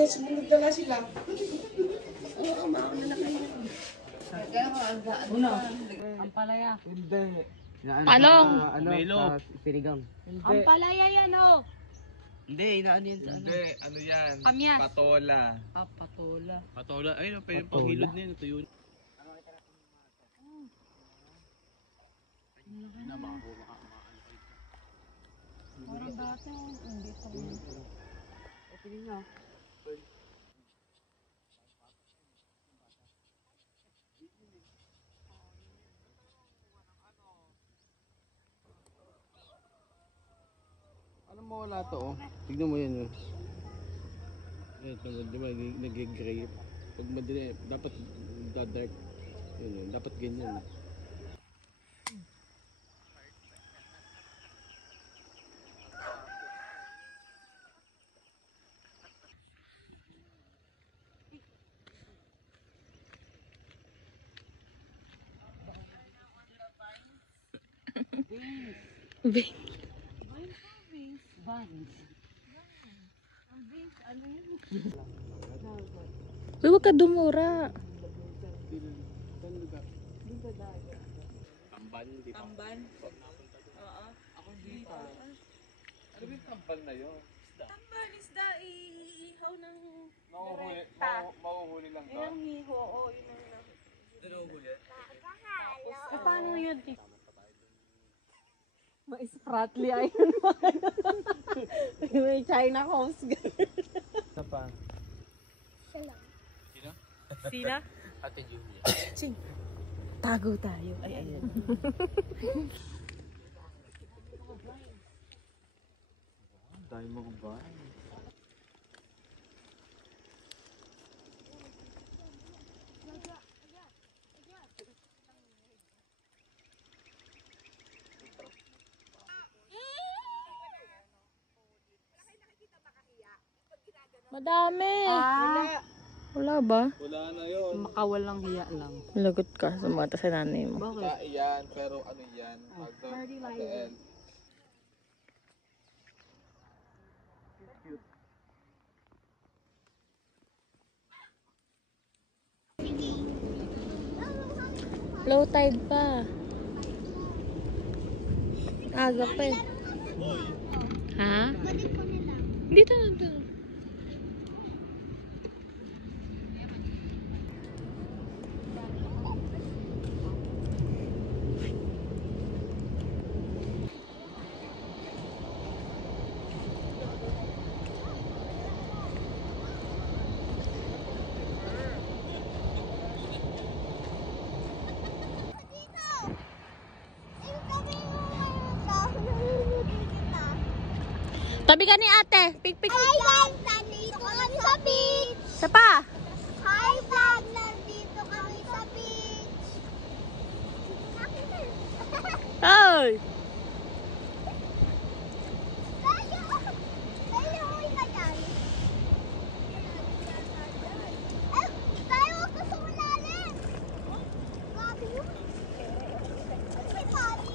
Sige, sumunod na lang sila. Oo, mauna na kayo. Uno. Ang palaya. Hindi. Palong. Melo. Sinigang. Ang palaya yan oh. Hindi, inaano yan sa ano. Hindi, ano yan? Kamya. Patola. Ah, patola. Patola. Ayun, pwede panghilod na yun. Ito yun. Parang dati, hindi pa rin. Tingin nyo. Alam mo wala to oh. Tignan mo yan yun. Di ba nag-gray. Pag madali, dapat dark. Yun, dapat ganyan. Vins. Uy, huwag ka dumura. Tamban, di ba? Tamban? Oo. Ako hindi pa. Ano ba yung tamban na yun? Tamban, isda, iihaw ng Mahuhuli, direkta. mahuhuli lang to. Yun ang hiho, oo, yun ang Nahuhuli? Paano yun? Ma-spratly ayun mo. May China Coast Guard. Ano pa? Sino? Sila? Ate Julia. Ching, tago tayo. Ay, ayun. Dahil mga ba? Madami. Wala ba? Wala na yun. Makawalang hiya lang. Lagot ka sa mata sa nanay mo. Bakit? Yan, pero ano yan? At the end. Low tide pa. Aga pa eh. Ha? Dito na dito. Tabi ka ni ate. Pik-pik. Hi vlog! Nandito kami sa beach! Isa pa. Hi vlog! Nandito kami sa beach! Hoy. Tayo! Tayo! Uy ka dyan! Eh! Tayo! Huwag ka sumulalim! Grabe yun! May pari!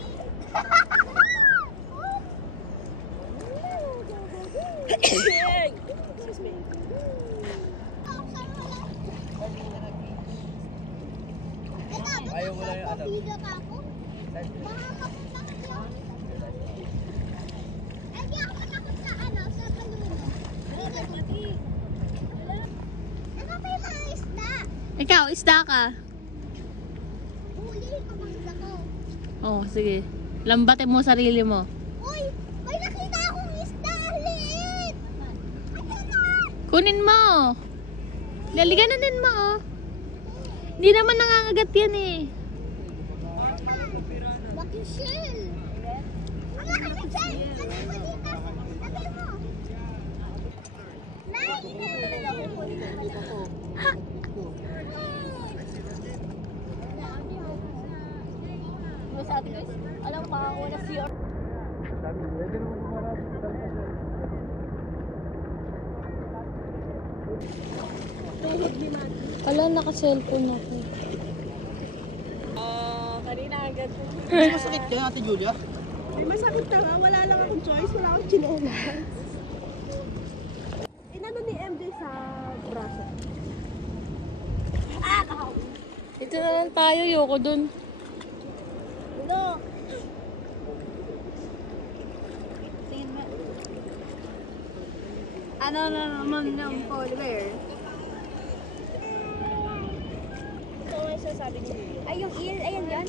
Ayaw mo lang yung ano. Video ka ako? Baka mapunta ka lang. Eh, di ako matakot sa ano, sa paluno. Ano pa yung mga isda? Ikaw, isda ka. Huli ka mga isda ko. Oh, sige. Lambatin mo sarili mo. Uy! May nakita akong isda! Ang liit! Ayun na! Kunin mo. Laliganan mo, oh. Hindi naman nangangagat yan eh. Lucky shell! Ang laki ng shell! Lagay mo dito! Lagay mo! Ha! Sabi guys, alam pa ako na siya. Wala, naka-cellphone ako. Kanina agad. May masakit kayo, Ate Julia? May masakit na nga, wala lang akong choice, wala akong chinelas. Inano ni MJ sa Dito na lang tayo. Yoko dun. Look. Tingin mo. Ano na naman ng polar bear? Ito ang sasabi niyo. Ay, yung ear. Ayan yan.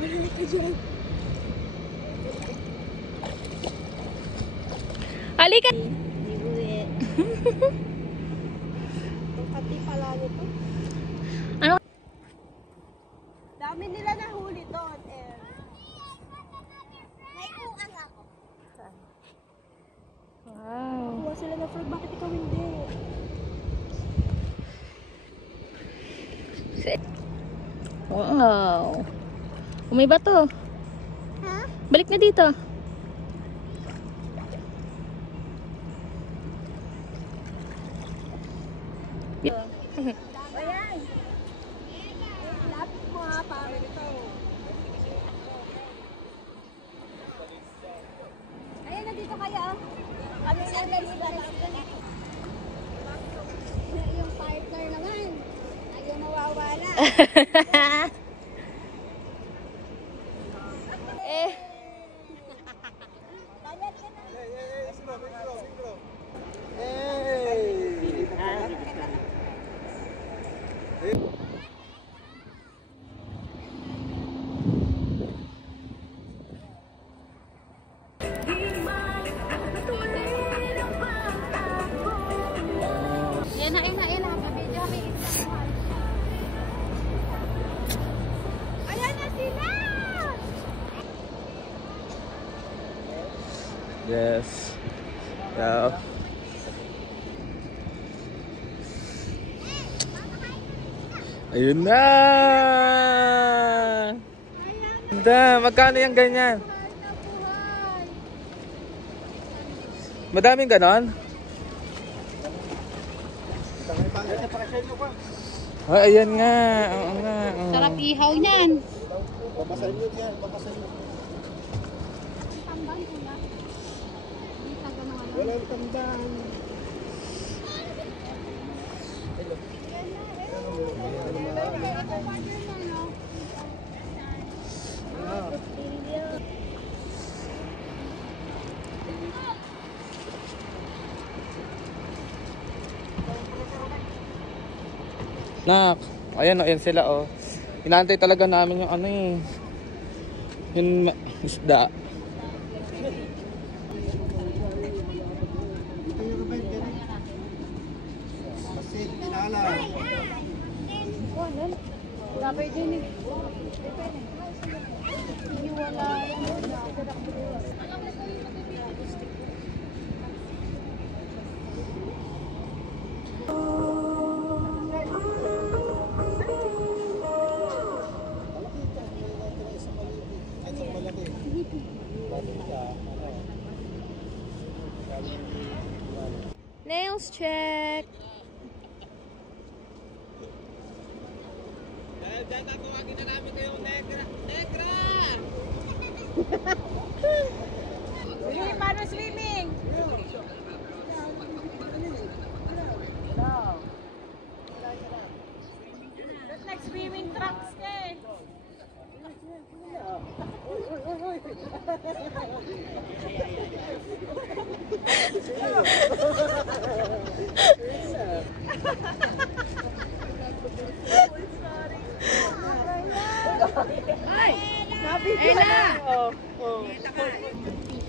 Wala ka dyan. Halika! Hindi uwi. Ang kati pala nito. Ano? Dami nila nahuli doon. May kuang ako. Wow. Kuha sila na frog. Bakit ikaw hindi? Wow. May bato. Ha? Balik na dito. Ayan. Lapit mo ha, para ito. Ayan, nandito kayo. Kami lang yung partner naman. Ayaw mawawala. Eh. Bayad ka na. Yan na, yan na. Video kami. Ayan na sila! Yes. Yeah. Ayun na! Ganda! Magkano yung ganyan? Madaming ganon? Ay, ayan nga. Oo nga. Oo. Sarap ihaw niyan. Walang tambang. Nak, ayan o, ayan sila o. Inaantay talaga namin yung ano eh. Yung isda. Dito yung Ruben, Derek. Kasi, pinala. Dapat din eh. Wala. Nails check. Sige, paano swimming? That's like swimming trunks eh.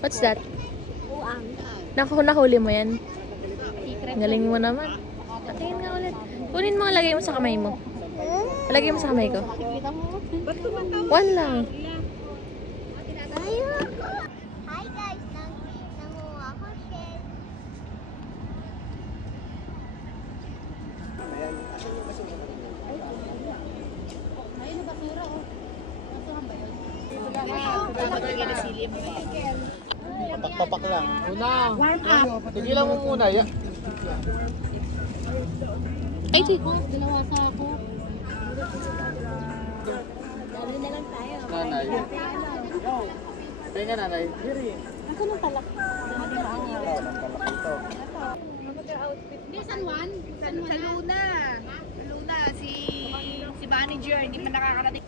What's that? Uang. Nahuli mo yan? Galing mo naman. Patingin nga ulit. Kunin mo, lagay mo sa kamay mo. Lagay mo sa kamay ko. One lang. Ayoko. Hi guys, nanguha ako shell. Ayun ang basura oh. Basuhan ba yun? Papak lang. Una! Tigilan mo muna. Ya. Ay, di. Dalawa sa ako. Dali na lang tayo. Nanay. Tingnan nanay. Ako nang palak. Ano ka outfit manager, hindi man nakakarating.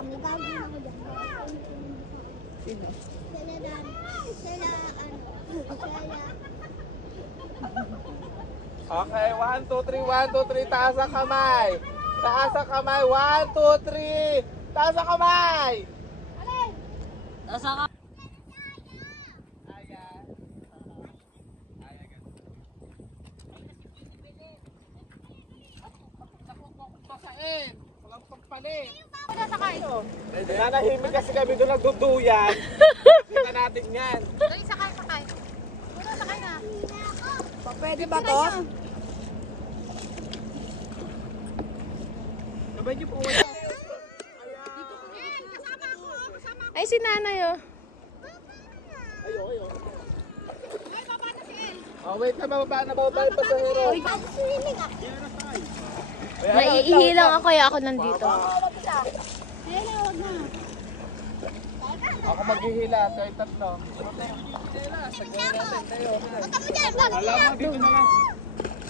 Kami gagawin ako dyan. Sino? Sila Dan. Sila, sila. Okay, 1, 2, 3, 1, 2, 3, taas ang kamay. Taas ang kamay, 1, 2, 3. Taas ang kamay. Taas ang kamay. Walang pagpalit. Nanahimik kasi kami doon nagduduyan. Kita natin yan. Sakay. Sakay na. Pwede ba to? Sabay niyo po. Ay, si nanay oh. Ayo. Oh, wait na, bababa yung pasahero. Maiihi lang ako kaya ako nandito. Ako maghihila, kayo tatlo. Alam mo, dito na lang.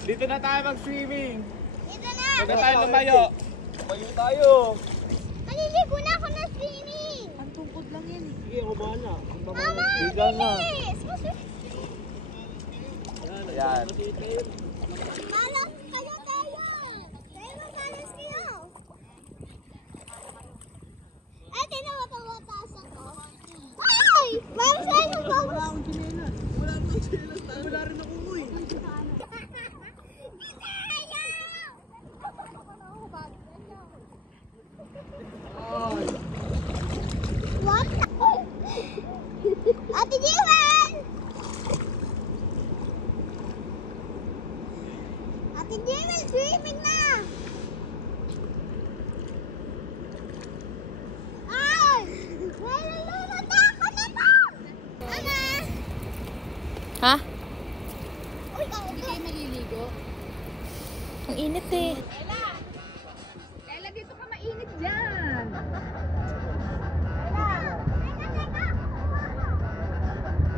Dito na tayo mag-swimming. Huwag na tayo lumayo. Lumayo tayo. Maliligo na ako na swimming. Sige, ako bahala. Mama, Higa na. bilis. Ayan. Malas kayo tayo. Tayo malas kayo. Ay, tinan mo tumataas ako. Ay! Malas kayo ng bawas. Wala akong chinelas. Wala rin ako uy. What? Ate Jiwan! Ate Jiwan, swimming na! Ay! May nalulunod ako nito! Mama! Ha? Uy, hindi kayo maliligo? Ang init eh. Kaya dito ka mainit dyan.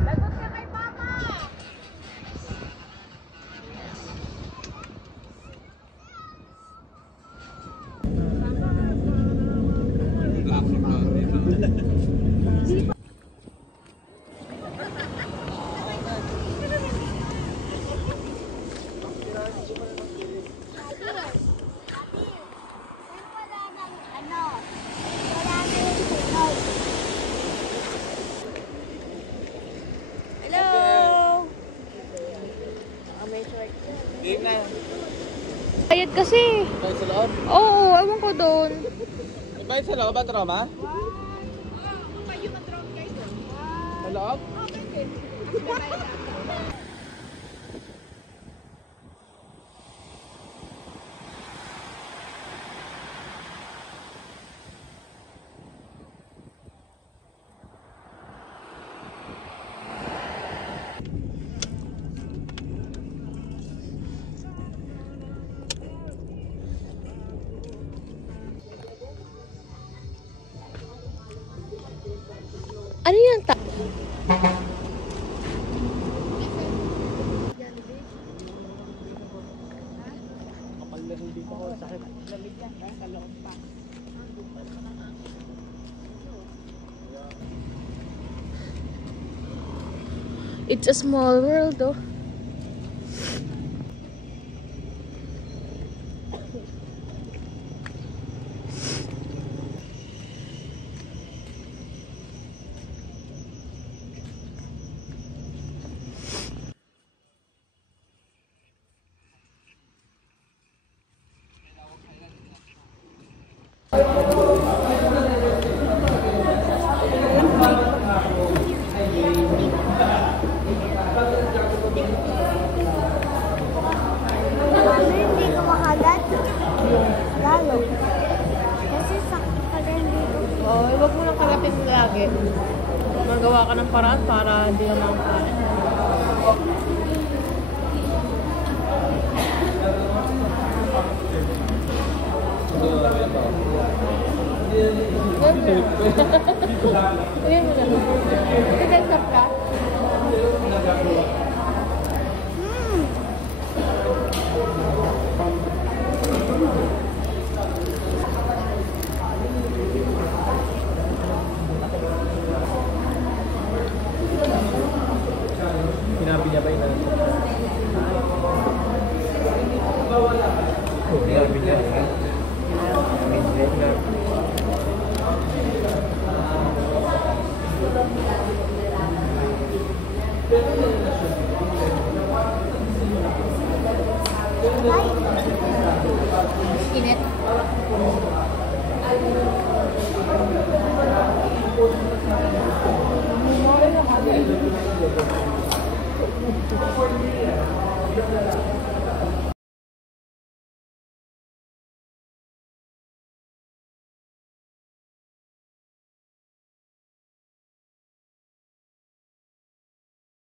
Lagot ka kay Papa. Hindi na. Bayad kasi. Bayad sa loob? Oo, ewan ko doon. Bayad sa loob ba, Troma? Sa loob? Ano yan? It's a small world, oh. Sige. Magawa ka ng paraan para hindi ka makakain. Ayan mo na. Nag-sap ka? Sinabi niya ba yun? Sinabi niya. Sinabi niya.